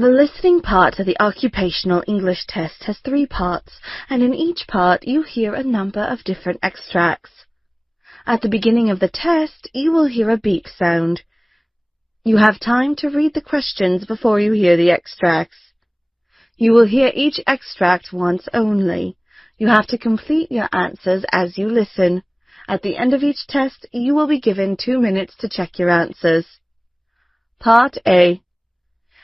The listening part of the occupational English test has 3 parts, and in each part you hear a number of different extracts. At the beginning of the test, you will hear a beep sound. You have time to read the questions before you hear the extracts. You will hear each extract once only. You have to complete your answers as you listen. At the end of each test, you will be given 2 minutes to check your answers. Part A.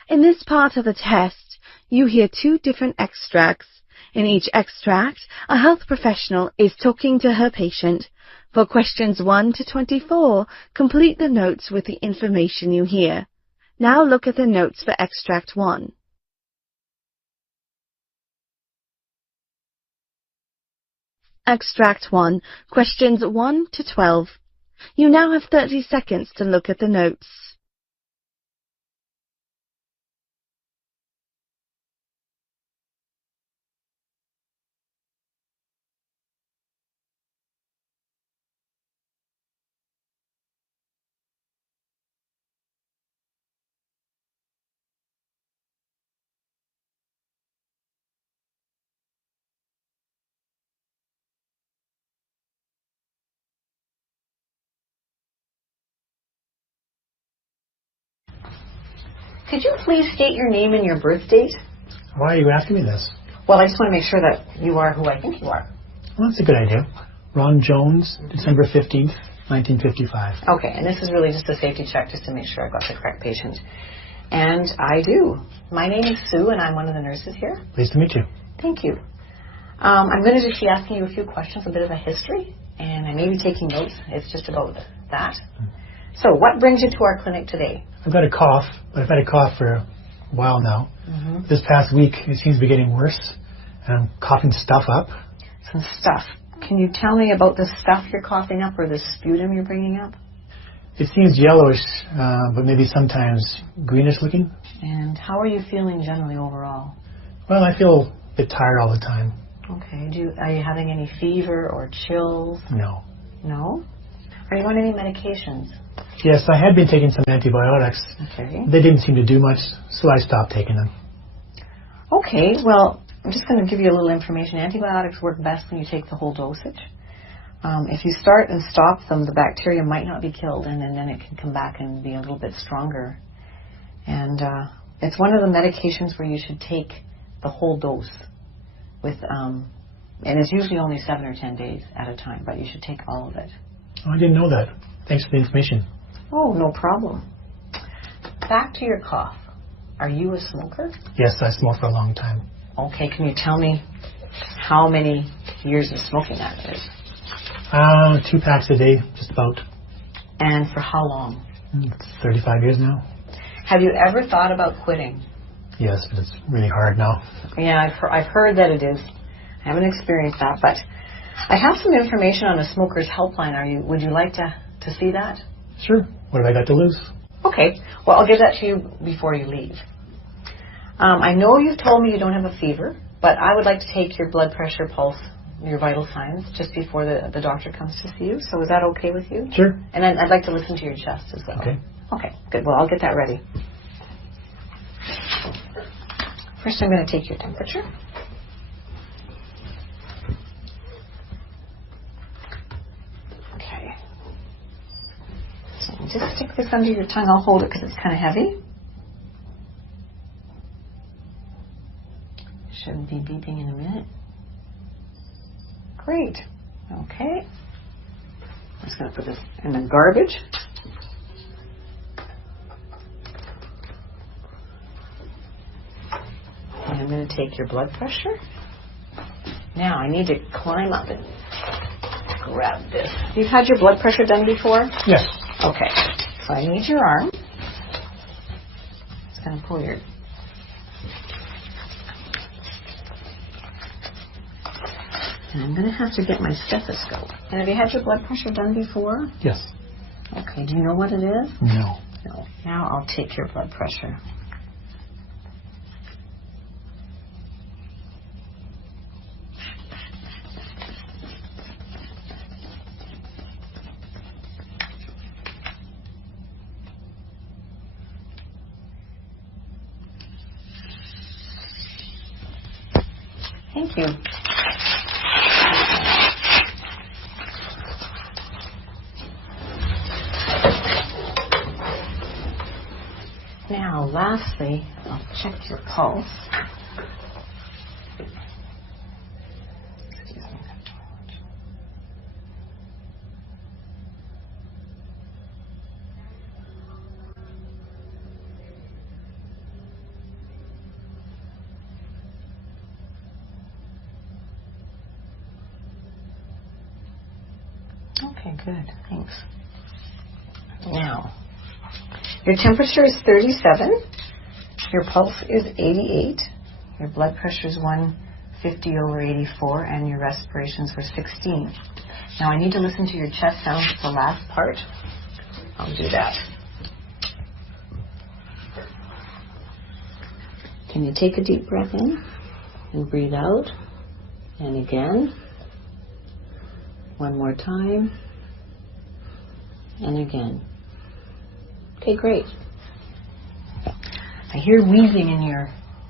In this part of the test, you hear 2 different extracts. In each extract, a health professional is talking to her patient. For questions 1 to 24, complete the notes with the information you hear. Now look at the notes for extract 1. Extract 1, questions 1 to 12. You now have 30 seconds to look at the notes. Could you please state your name and your birth date? Why are you asking me this? Well, I just want to make sure that you are who I think you are. Well, that's a good idea. Ron Jones, December 15th, 1955. Okay, and this is really just a safety check just to make sure I've got the correct patient. And I do. My name is Sue, and I'm one of the nurses here. Pleased to meet you. Thank you. I'm going to just be asking you a few questions, a bit of a history, and I may be taking notes. It's just about that. So, what brings you to our clinic today? I've got a cough, but I've had a cough for a while now. This past week, it seems to be getting worse, and I'm coughing stuff up. Some stuff. Can you tell me about the stuff you're coughing up or the sputum you're bringing up? It seems yellowish, but maybe sometimes greenish looking. And how are you feeling generally overall? Well, I feel a bit tired all the time. Okay. Are you having any fever or chills? No. No? Are you on any medications? Yes, I had been taking some antibiotics. Okay. They didn't seem to do much, so I stopped taking them. Okay, well, I'm just going to give you a little information. Antibiotics work best when you take the whole dosage. If you start and stop them, the bacteria might not be killed, and then it can come back and be a little bit stronger. And it's one of the medications where you should take the whole dose with, and it's usually only 7 or 10 days at a time, but you should take all of it. Oh, I didn't know that. Thanks for the information. Oh, no problem. Back to your cough. Are you a smoker? Yes, I smoked for a long time. Okay, can you tell me how many years of smoking that is? 2 packs a day, just about. And for how long? 35 years now. Have you ever thought about quitting? Yes, but it's really hard now. Yeah, I've heard that it is. I haven't experienced that, but I have some information on a smoker's helpline. Would you like to see that? Sure. What have I got to lose? Okay. Well, I'll give that to you before you leave. I know you've told me you don't have a fever, but I would like to take your blood pressure, pulse, your vital signs just before the doctor comes to see you. So is that okay with you? Sure. And then I'd like to listen to your chest as well. Okay. Okay, good. Well, I'll get that ready. First, I'm going to take your temperature. Okay. So just stick this under your tongue. I'll hold it because it's kind of heavy. Should be beeping in a minute. Great. Okay. I'm just going to put this in the garbage. And I'm going to take your blood pressure. Now I need to climb up and grab this. You've had your blood pressure done before? Yes. Okay. So I need your arm. Just going to pull your... And I'm going to have to get my stethoscope. And have you had your blood pressure done before? Yes. Okay. Do you know what it is? No. No. Now I'll take your blood pressure. Thank you. Now, lastly, I'll check your pulse. Excuse me. Okay, good. Thanks. Now, your temperature is 37, your pulse is 88, your blood pressure is 150/84, and your respirations were 16. Now I need to listen to your chest sounds for the last part. I'll do that. Can you take a deep breath in and breathe out? And again. One more time. And again. Okay, great. I hear wheezing in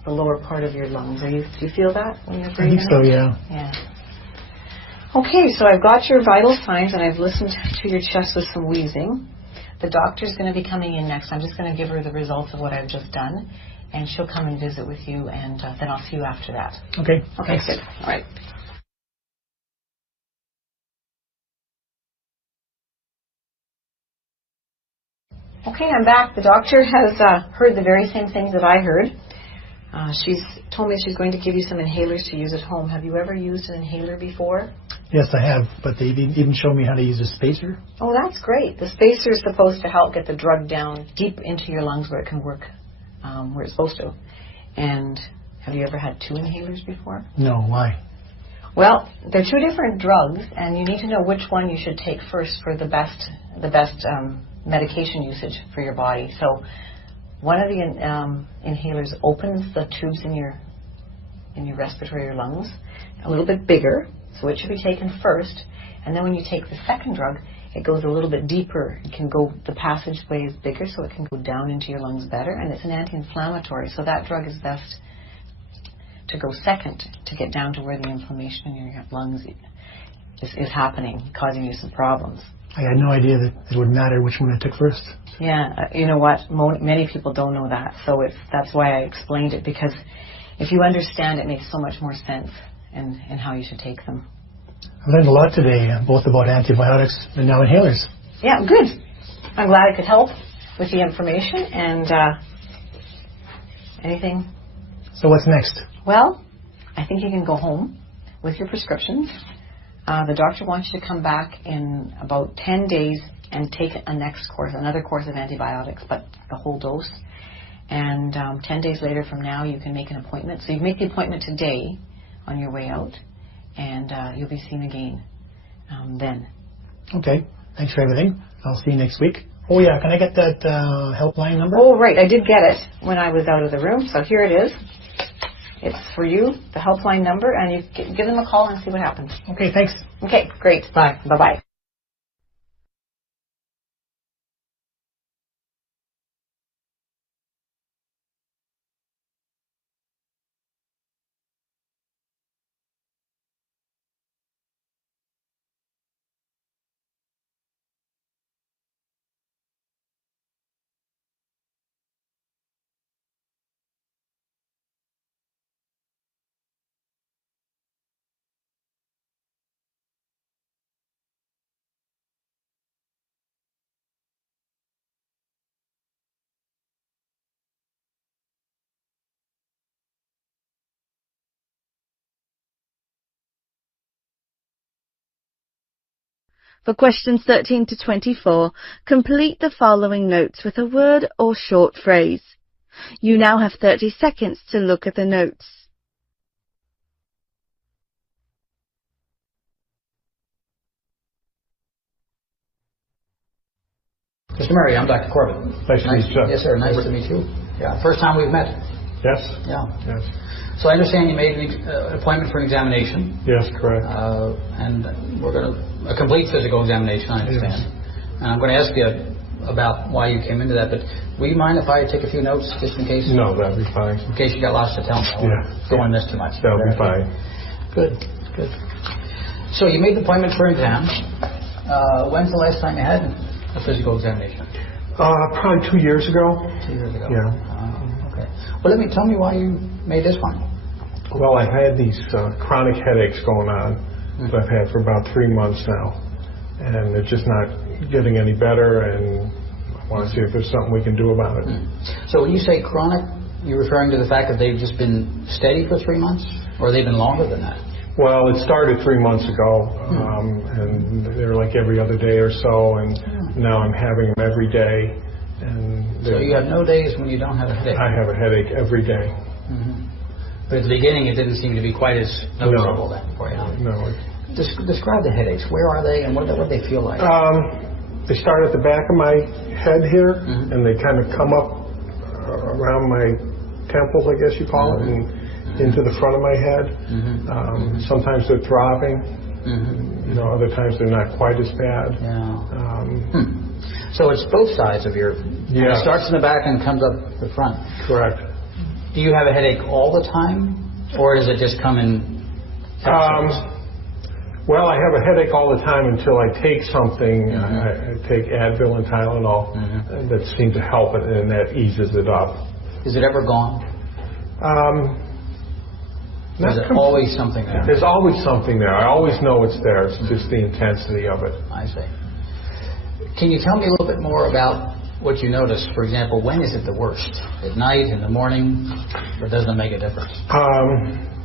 the lower part of your lungs. Do you feel that when you're breathing? I think so, yeah. Yeah. Okay, so I've got your vital signs and I've listened to your chest with some wheezing. The doctor's going to be coming in next. I'm just going to give her the results of what I've just done, and she'll come and visit with you, and then I'll see you after that. Okay. Okay, Thanks. good. All right. Okay, I'm back. The doctor has heard the very same things that I heard. She's told me she's going to give you some inhalers to use at home. Have you ever used an inhaler before? Yes, I have, but they didn't even show me how to use a spacer. Oh, that's great. The spacer is supposed to help get the drug down deep into your lungs where it can work where it's supposed to. And have you ever had 2 inhalers before? No, why? Well, they're 2 different drugs, and you need to know which one you should take first for the best medication usage for your body. So one of the inhalers opens the tubes in your respiratory lungs a little bit bigger, so it should be taken first. And then when you take the second drug, it goes a little bit deeper. It can go, the passageway is bigger, so it can go down into your lungs better, and it's an anti-inflammatory, so that drug is best to go second to get down to where the inflammation in your lungs is happening, causing you some problems. I had no idea that it would matter which one I took first. Yeah, you know what? Many people don't know that, so that's why I explained it, because if you understand, it makes so much more sense in how you should take them. I learned a lot today, both about antibiotics and now inhalers. Yeah, good. I'm glad I could help with the information, and anything? So what's next? Well, I think you can go home with your prescriptions. The doctor wants you to come back in about 10 days and take another course of antibiotics, but the whole dose. And 10 days later from now, you can make an appointment. So you make the appointment today on your way out, and you'll be seen again then. Okay. Thanks for everything. I'll see you next week. Oh, yeah. Can I get that helpline number? Oh, right. I did get it when I was out of the room, so here it is. It's for you, the helpline number, and you give them a call and see what happens. Okay, thanks. Okay, great. Bye. Bye-bye. For questions 13 to 24, complete the following notes with a word or short phrase. You now have 30 seconds to look at the notes. Mr. Murray, I'm Dr. Corbett. Nice to meet you. Yes, sir. Nice to meet you. Yeah, first time we've met. Yes. Yeah. Yes. So I understand you made an appointment for an examination. Yes, correct. And we're going to a complete physical examination, I understand. Yes. And I'm going to ask you about why you came into that, but Will you mind if I take a few notes just in case? No, that'd be fine. In case you got lots to tell me. Yeah. Don't want to miss too much. That'll be fine. Good. So you made the appointment for an exam. When's the last time you had a physical examination? Probably 2 years ago. 2 years ago. Yeah. Okay. Well, tell me why you made this one. Well, I've had these chronic headaches going on that I've had for about 3 months now, and they're just not getting any better, and I want to see if there's something we can do about it. So when you say chronic, you're referring to the fact that they've just been steady for 3 months, or they've been longer than that? Well, it started 3 months ago, and they were like every other day or so, and now I'm having them every day. And so you have no days when you don't have a headache? I have a headache every day. But at the beginning, it didn't seem to be quite as noticeable then for you. No. Describe the headaches. Where are they, and what do they feel like? They start at the back of my head here, and they kind of come up around my temples, I guess you call it, and into the front of my head. Sometimes they're throbbing. Other times they're not quite as bad. So it's both sides of your... Yeah. It starts in the back and comes up the front. Correct. Do you have a headache all the time, or does it just come in... Well, I have a headache all the time until I take something. I take Advil and Tylenol that seem to help it, and that eases it up. Is it ever gone? Is it always something there? There's always something there. I always know it's there. It's just the intensity of it. I see. Can you tell me a little bit more about what you notice? For example, when is it the worst? At night, in the morning, or doesn't it make a difference?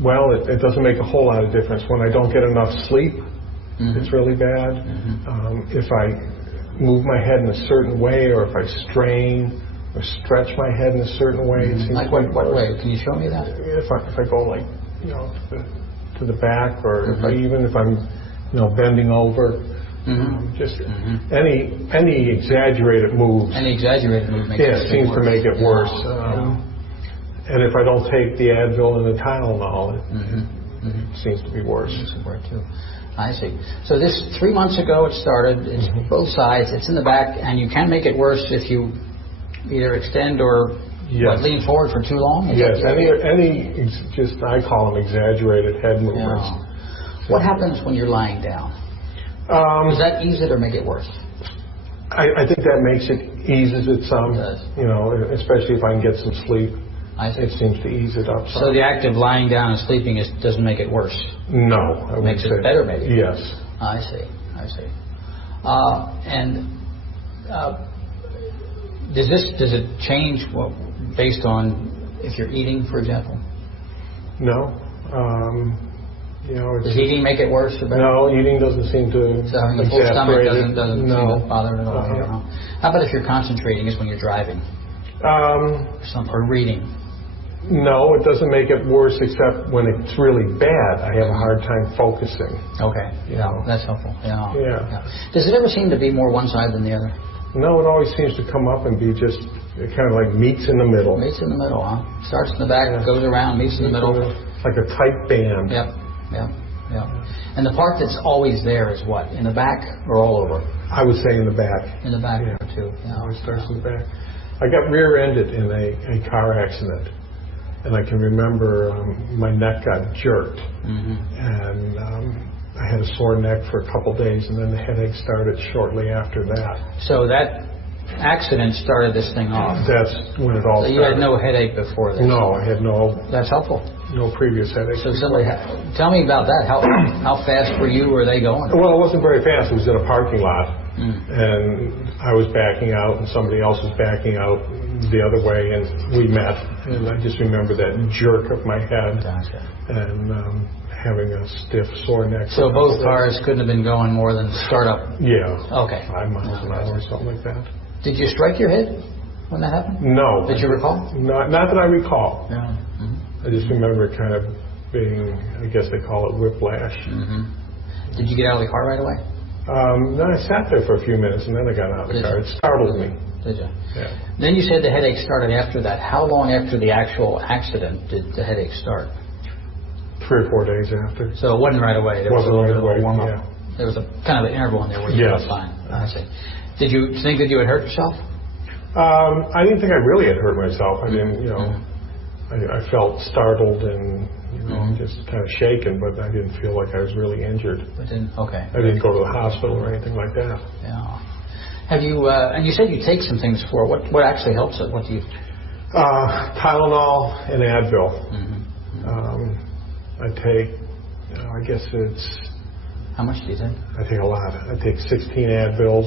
Well, it doesn't make a whole lot of difference. When I don't get enough sleep, it's really bad. If I move my head in a certain way, or if I strain or stretch my head in a certain way, it seems like what way? Can you show me that? If I go like to the back, or if I'm bending over. Just any exaggerated move. Any exaggerated move makes it seems worse. to make it worse. And if I don't take the Advil and the Tylenol, it seems to be worse. Too. I see. So this 3 months ago it started. It's both sides. It's in the back, and you can make it worse if you either extend or lean forward for too long. Yes. Just I call them exaggerated head movements. What happens when you're lying down? Does that ease it or make it worse? I think that eases it some. It does. Especially if I can get some sleep. I see. It seems to ease it up some. So the act of lying down and sleeping doesn't make it worse? No. It makes it better, maybe? Yes. I see. Does it change based on if you're eating, for example? No. Does eating make it worse or better? No, eating doesn't seem to the full stomach doesn't seem to bother it at all. How about if you're concentrating? Is when you're driving? Or reading? No, it doesn't make it worse, except when it's really bad. I have a hard time focusing. Okay. That's helpful. Yeah. Does it ever seem to be more one side than the other? No, it always seems to come up and be just kind of like meets in the middle. Meets in the middle, huh? Starts in the back, goes around, meets in the middle. Like a tight band. Yep. And the part that's always there is what? In the back or all over? I would say in the back. In the back too. It always starts in the back. I got rear-ended in a car accident, and I can remember my neck got jerked, and I had a sore neck for a couple days, and then the headache started shortly after that. So that accident started this thing off. That's when it all started. So you had no headache before this? No, I had no. That's helpful. No previous headaches. So tell me about that. How fast were they going? Well, it wasn't very fast. It was in a parking lot, and I was backing out, and somebody else was backing out the other way, and we met. And I just remember that jerk of my head, and having a stiff, sore neck. So both cars couldn't have been going more than start up? Yeah. Okay. 5 miles an hour or something like that. Did you strike your head when that happened? No. Did you recall? Not that I recall. No. I just remember it kind of being, I guess they call it whiplash. Did you get out of the car right away? No, I sat there for a few minutes and then I got out of the car. It startled me. Did you? Yeah. Then you said the headache started after that. How long after the actual accident did the headache start? 3 or 4 days after. So it wasn't right away. There was a little bit of a warm up. Yeah. There was a kind of an interval in there where you felt fine. I see. Did you think that you had hurt yourself? I didn't think I really had hurt myself. I didn't, I felt startled and, just kind of shaken, but I didn't feel like I was really injured. Okay. I didn't go to the hospital or anything like that. Yeah. Have you, and you said you take some things for it. What actually helps it? What do you? Tylenol and Advil. I take, I guess it's... How much do you take? I take a lot. I take 16 Advils,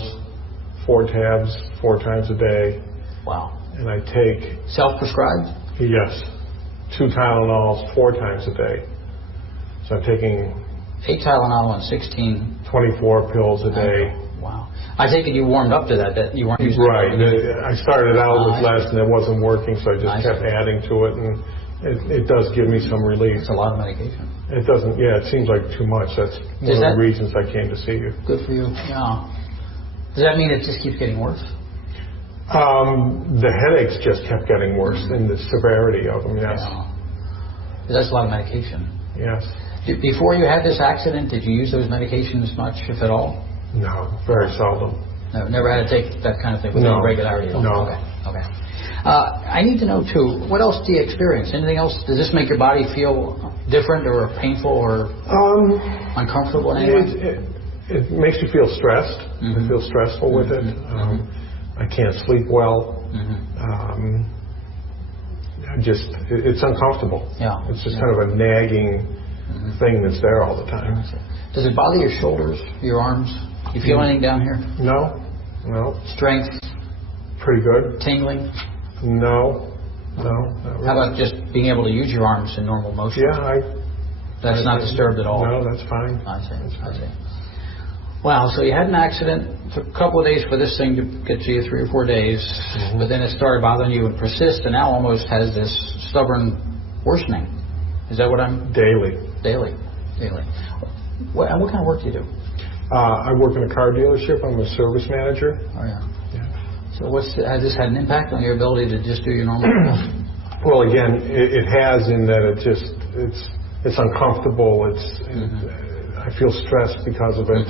4 tabs, 4 times a day. Wow. And I take... Self-prescribed? Yes. 2 Tylenols 4 times a day. So I'm taking... 8 Tylenol and 16... 24 pills a day. Wow. I take it you warmed up to that you weren't using right. I started out with less and it wasn't working, so I just kept adding to it, and it does give me some relief. It's a lot of medication. It doesn't, it seems like too much. That's one of the reasons I came to see you. Good for you. Yeah. Does that mean it just keeps getting worse? The headaches just kept getting worse, and the severity of them, yes. Yeah. That's a lot of medication. Yes. Before you had this accident, did you use those medications much, if at all? No, very seldom. No, never had to take that kind of thing with any regularity? No. Okay. I need to know, too, what else do you experience? Anything else? Does this make your body feel different or painful or uncomfortable in any way? It makes you feel stressed. I feel stressful with it. I can't sleep well. It's uncomfortable. Yeah. It's just kind of a nagging thing that's there all the time. Does it bother your shoulders, your arms? You feel anything down here? No. Strength? Pretty good. Tingling? No. Not really. How about just being able to use your arms in normal motion? Yeah, That's not disturbed at all? No, that's fine. I see. Wow, so you had an accident. It took a couple of days for this thing to get to you, 3 or 4 days. But then it started bothering you and persist, and now almost has this stubborn worsening. Is that what I'm... Daily. What kind of work do you do? I work in a car dealership. I'm a service manager. Oh, yeah. So has this had an impact on your ability to just do your normal work? Well, again, it has in that it's uncomfortable. I feel stressed because of it.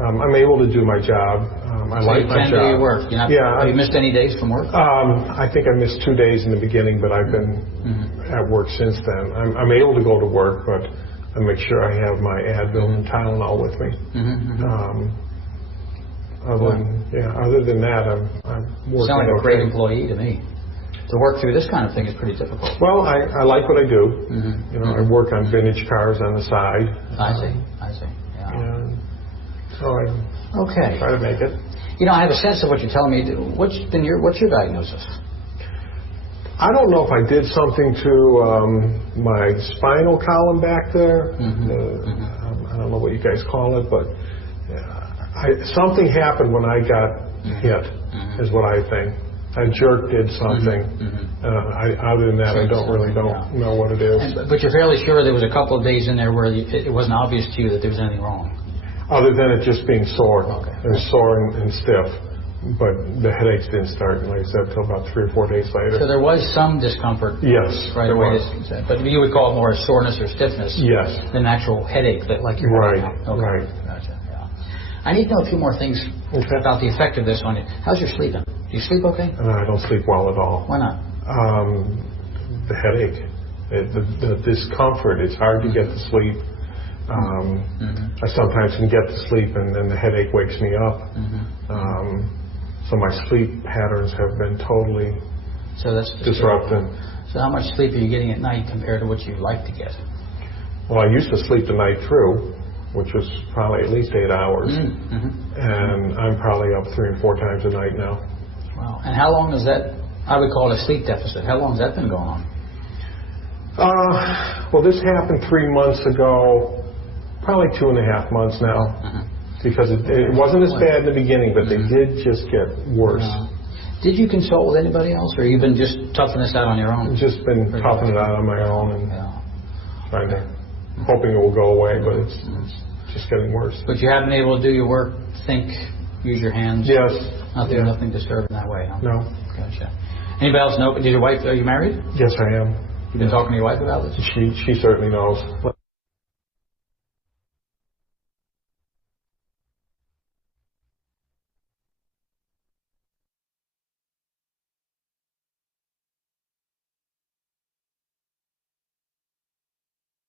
I'm able to do my job. I like my job. You can do your work. Have you missed any days from work? I think I missed 2 days in the beginning, but I've been at work since then. I'm able to go to work, but I make sure I have my Advil and Tylenol with me. Other than that, I'm working. You sound like a great employee to me. To work through this kind of thing is pretty difficult. Well, I like what I do. I work on vintage cars on the side. I see. Yeah. So I try to make it. I have a sense of what you're telling me. What's your diagnosis? I don't know if I did something to my spinal column back there. I don't know what you guys call it, but something happened when I got hit, is what I think. A jerk did something. Other than that, I don't know what it is. But you're fairly sure there was a couple of days in there where it wasn't obvious to you that there was anything wrong? Other than it just being sore. Okay. It was sore and stiff. But the headaches didn't start, like I said, until about 3 or 4 days later. So there was some discomfort. Yes. Right away. But you would call it more soreness or stiffness. Yes. Than actual headache, like you're right. Okay. Right. Gotcha. Yeah. I need to know a few more things about the effect of this on you. How's your sleeping? Do you sleep okay? No, I don't sleep well at all. Why not? The headache, the discomfort. It's hard to get to sleep. I sometimes can get to sleep and then the headache wakes me up. So my sleep patterns have been totally disrupted. So how much sleep are you getting at night compared to what you'd like to get? Well, I used to sleep the night through, which was probably at least 8 hours. And I'm probably up 3 and 4 times a night now. Wow. And how long is that? I would call it a sleep deficit. How long has that been going on? Well, this happened 3 months ago, probably 2.5 months now. Because it wasn't as bad in the beginning, but they did just get worse. Did you consult with anybody else, or you've been just toughing this out on your own? Just been toughing it out on my own and hoping it will go away, but it's just getting worse. But you haven't been able to do your work, think, use your hands? Yes. Nothing disturbed in that way, huh? No. Gotcha. Anybody else know? Did your wife, are you married? Yes, I am. You've been talking to your wife about this? She certainly knows.